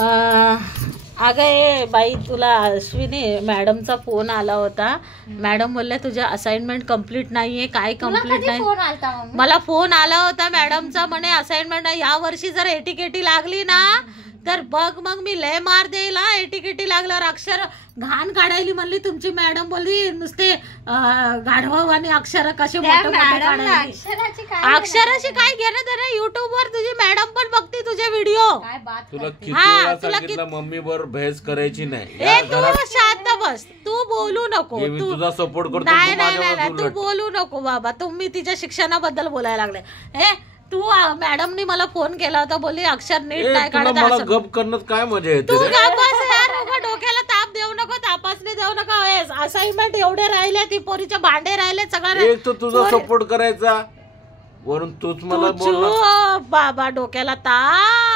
अगं बाई तुला अश्विनी मॅडमचा फोन आला होता. मॅडम बोलल्या तुझ्या असाइनमेंट कम्प्लीट नाहीये. काय कम्प्लीट नाही? मला फोन आला होता मॅडमचा म्हणे असाइनमेंट या वर्षी जर एटीकेटी लागली ना तर बघ मग मी लय मार देईल. एटीकेटी लागल्यावर अक्षर घाण काढायली म्हणली तुमची मॅडम. बोलली नुसते गाढव आणि अक्षर कसे मोठे मोठे काढायली. अक्षराशी काय घेणं देणं? युट्यूब वर तुझी मॅडम पण बघते तुझे व्हिडिओ. तुला किती वेळा सांगितलं मम्मी वर बहस करायची नाही. तू शांत बस. तू बोलू नको. मी तुझा सपोर्ट करतो. नाही नाही तू बोलू नको बाबा. तुम्ही तिच्या शिक्षणाबद्दल बोलायला लागले. हे तू मॅडमनी मला फोन केला होता. बोलली अक्षर नीट नाही काढत. मला गप करण्यात काय मजा येते? तू गप बस यार. डोक्याला ताप देऊ नको. तापासणी देऊ नका. असाइनमेंट एवढे राहिले ती पोरीचे भांडे राहिले सगळं. एक तर तुझा सपोर्ट करायचा वरून तूच मला बोल बाबा डोक्याला ताप.